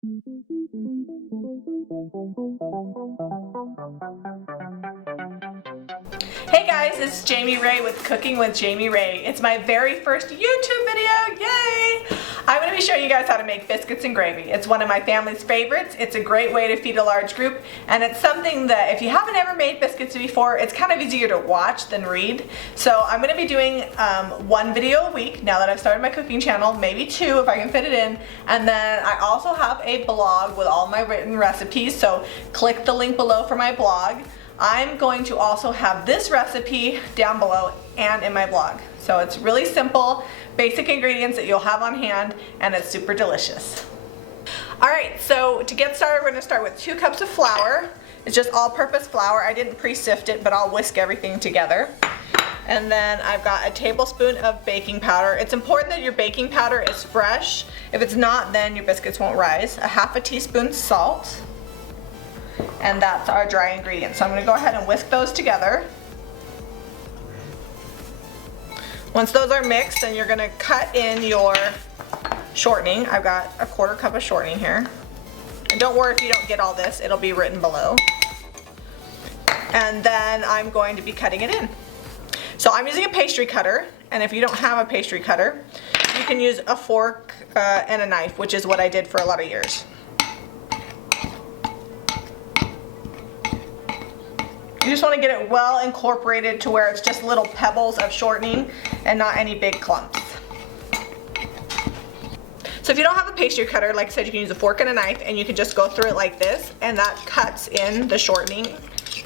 Hey guys, it's Jami Ray with Cooking with Jami Ray. It's my very first YouTube video, yay! I'm going to be showing you guys how to make biscuits and gravy. It's one of my family's favorites. It's a great way to feed a large group, and it's something that if you haven't ever made biscuits before, it's kind of easier to watch than read. So I'm going to be doing one video a week now that I've started my cooking channel, maybe two if I can fit it in, and then I also have a blog with all my written recipes, so click the link below for my blog. I'm going to also have this recipe down below and in my blog. So it's really simple, basic ingredients that you'll have on hand, and it's super delicious. Alright, so to get started, we're going to start with 2 cups of flour. It's just all-purpose flour. I didn't pre-sift it, but I'll whisk everything together. And then I've got a tablespoon of baking powder. It's important that your baking powder is fresh. If it's not, then your biscuits won't rise. A half a teaspoon salt. And that's our dry ingredients. So I'm going to go ahead and whisk those together. Once those are mixed, then you're going to cut in your shortening. I've got a 1/4 cup of shortening here. And don't worry if you don't get all this, it'll be written below. And then I'm going to be cutting it in. So I'm using a pastry cutter, and if you don't have a pastry cutter, you can use a fork and a knife, which is what I did for a lot of years. You just want to get it well incorporated to where it's just little pebbles of shortening and not any big clumps. So if you don't have a pastry cutter, like I said, you can use a fork and a knife, and you can just go through it like this, and that cuts in the shortening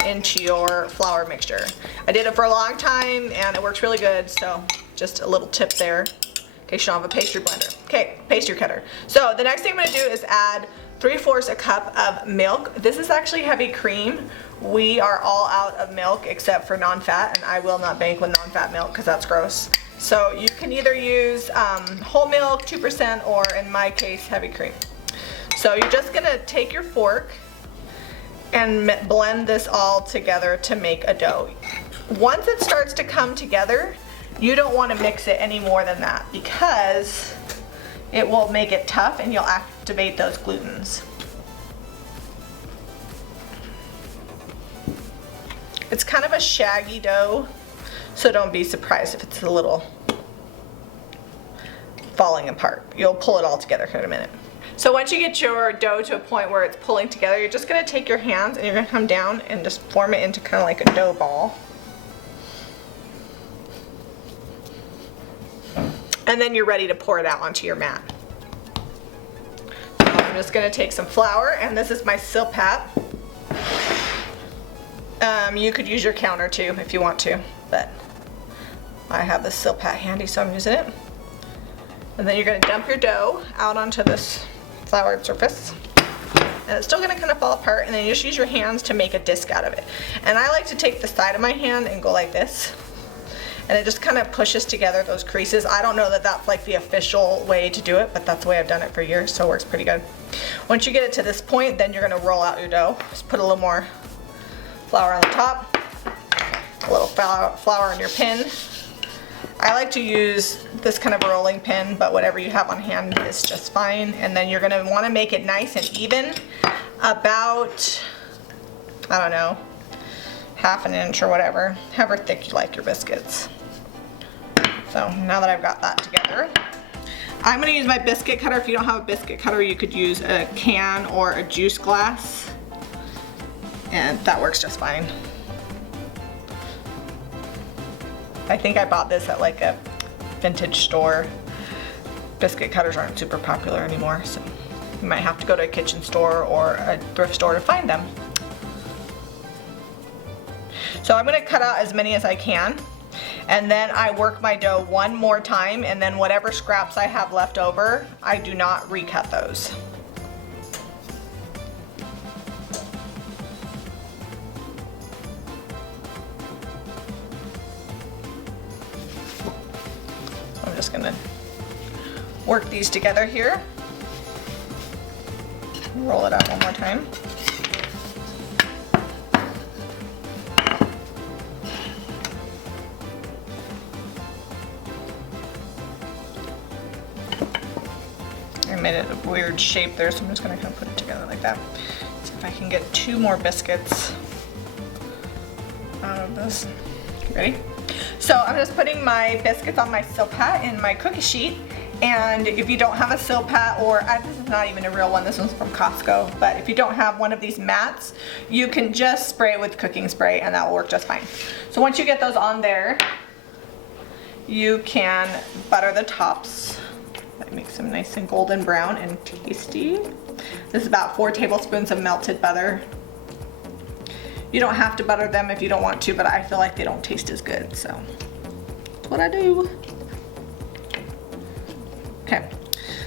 into your flour mixture. I did it for a long time and it works really good, so just a little tip there in case you don't have a pastry blender. Okay, pastry cutter. So the next thing I'm going to do is add 3/4 cup of milk. This is actually heavy cream. We are all out of milk except for non-fat, and I will not bake with non-fat milk because that's gross. So you can either use whole milk, 2%, or in my case, heavy cream. So you're just going to take your fork and blend this all together to make a dough. Once it starts to come together, you don't want to mix it any more than that because it will make it tough and you'll activate those glutens. It's kind of a shaggy dough, so don't be surprised if it's a little falling apart. You'll pull it all together here in a minute. So once you get your dough to a point where it's pulling together, you're just going to take your hands and you're going to come down and just form it into kind of like a dough ball. And then you're ready to pour it out onto your mat. So I'm just going to take some flour, and this is my Silpat. You could use your counter too if you want to, but I have this Silpat handy, so I'm using it. And then you're going to dump your dough out onto this floured surface. And it's still going to kind of fall apart, and then you just use your hands to make a disc out of it. And I like to take the side of my hand and go like this. And it just kind of pushes together those creases. I don't know that that's like the official way to do it, but that's the way I've done it for years, so it works pretty good. Once you get it to this point, then you're going to roll out your dough. Just put a little more flour on the top, a little flour on your pin. I like to use this kind of rolling pin, but whatever you have on hand is just fine. And then you're going to want to make it nice and even, about, I don't know, 1/2 inch or whatever, however thick you like your biscuits. So now that I've got that together, I'm going to use my biscuit cutter. If you don't have a biscuit cutter, you could use a can or a juice glass, and that works just fine. I think I bought this at like a vintage store. Biscuit cutters aren't super popular anymore, so you might have to go to a kitchen store or a thrift store to find them. So I'm going to cut out as many as I can, and then I work my dough one more time, and then whatever scraps I have left over, I do not recut those. I'm just going to work these together here. Roll it out one more time. made it a weird shape there, so I'm just gonna kind of put it together like that. See if I can get 2 more biscuits out of this. Ready? So I'm just putting my biscuits on my Silpat in my cookie sheet. And if you don't have a Silpat, or this is not even a real one, this one's from Costco, but if you don't have one of these mats, you can just spray it with cooking spray and that will work just fine. So once you get those on there, you can butter the tops. That makes them nice and golden brown and tasty. This is about 4 tablespoons of melted butter. You don't have to butter them if you don't want to, but I feel like they don't taste as good, so that's what I do. Okay,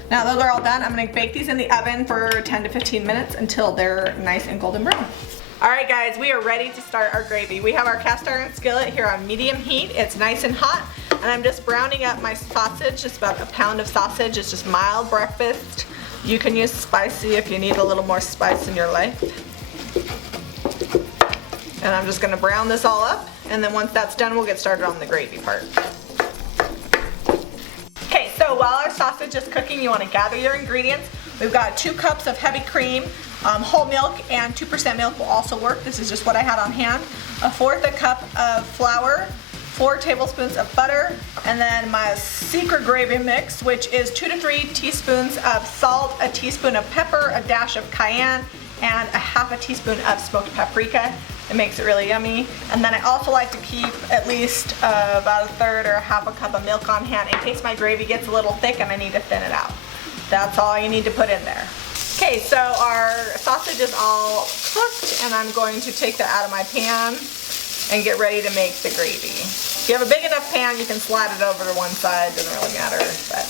now those are all done. I'm gonna bake these in the oven for 10 to 15 minutes until they're nice and golden brown. All right guys, we are ready to start our gravy. We have our cast iron skillet here on medium heat. It's nice and hot, and I'm just browning up my sausage, just about a pound of sausage. It's just mild breakfast. You can use spicy if you need a little more spice in your life. And I'm just gonna brown this all up, and then once that's done, we'll get started on the gravy part. Okay, so while our sausage is cooking, you want to gather your ingredients. We've got 2 cups of heavy cream, whole milk, and 2% milk will also work. This is just what I had on hand. 1/4 cup of flour, 4 tablespoons of butter, and then my secret gravy mix, which is 2 to 3 teaspoons of salt, a teaspoon of pepper, a dash of cayenne, and 1/2 teaspoon of smoked paprika. It makes it really yummy. And then I also like to keep at least about 1/3 or 1/2 cup of milk on hand in case my gravy gets a little thick and I need to thin it out. That's all you need to put in there. Okay, so our sausage is all cooked, and I'm going to take that out of my pan and get ready to make the gravy. If you have a big enough pan, you can slide it over to one side, doesn't really matter, but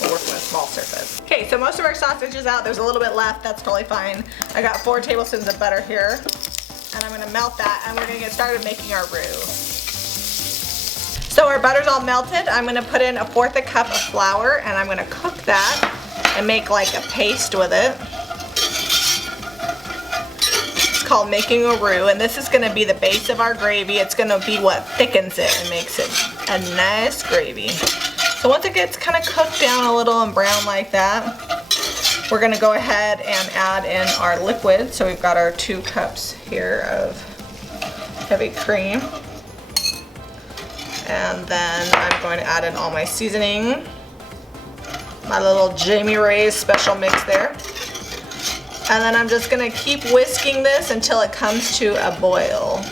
we're working with a small surface. Okay, so most of our sausage is out. There's a little bit left, that's totally fine. I got 4 tablespoons of butter here, and I'm gonna melt that, and we're gonna get started making our roux. So our butter's all melted. I'm gonna put in 1/4 cup of flour, and I'm gonna cook that and make like a paste with it. It's called making a roux, and this is gonna be the base of our gravy. It's gonna be what thickens it and makes it a nice gravy. So once it gets kind of cooked down a little and brown like that, we're gonna go ahead and add in our liquid. So we've got our 2 cups here of heavy cream. And then I'm going to add in all my seasoning. My little Jami Ray's special mix there. And then I'm just gonna keep whisking this until it comes to a boil.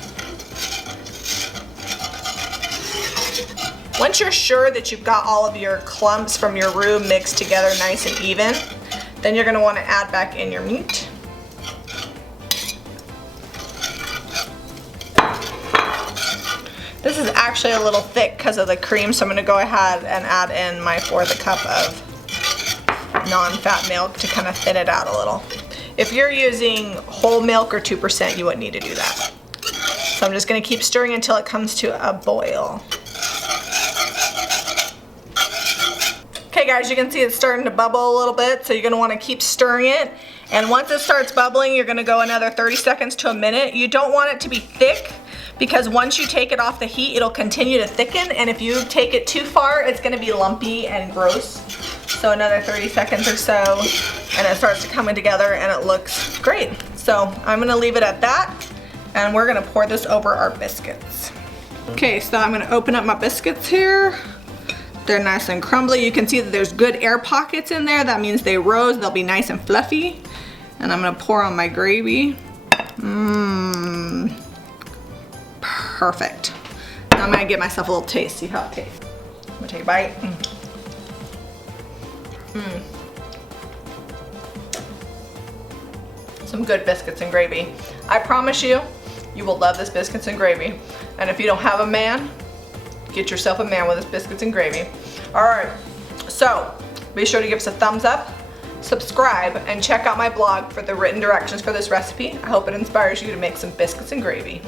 Once you're sure that you've got all of your clumps from your roux mixed together nice and even, then you're gonna wanna add back in your meat. This is actually a little thick because of the cream, so I'm gonna go ahead and add in my 1/4 cup of non-fat milk to kind of thin it out a little. If you're using whole milk or 2%, you wouldn't need to do that. So I'm just gonna keep stirring until it comes to a boil. Okay guys, you can see it's starting to bubble a little bit, so you're gonna wanna keep stirring it. And once it starts bubbling, you're gonna go another 30 seconds to a minute. You don't want it to be thick, because once you take it off the heat, it'll continue to thicken, and if you take it too far, it's gonna be lumpy and gross. So another 30 seconds or so, and it starts to come together and it looks great. So I'm gonna leave it at that, and we're gonna pour this over our biscuits. Okay, so I'm gonna open up my biscuits here. They're nice and crumbly. You can see that there's good air pockets in there. That means they rose, they'll be nice and fluffy. And I'm gonna pour on my gravy. Perfect. Now I'm gonna give myself a little taste, see how it tastes. I'm gonna take a bite. Some good biscuits and gravy. I promise you, you will love this biscuits and gravy. And if you don't have a man, get yourself a man with this biscuits and gravy. All right, so be sure to give us a thumbs up, subscribe, and check out my blog for the written directions for this recipe. I hope it inspires you to make some biscuits and gravy.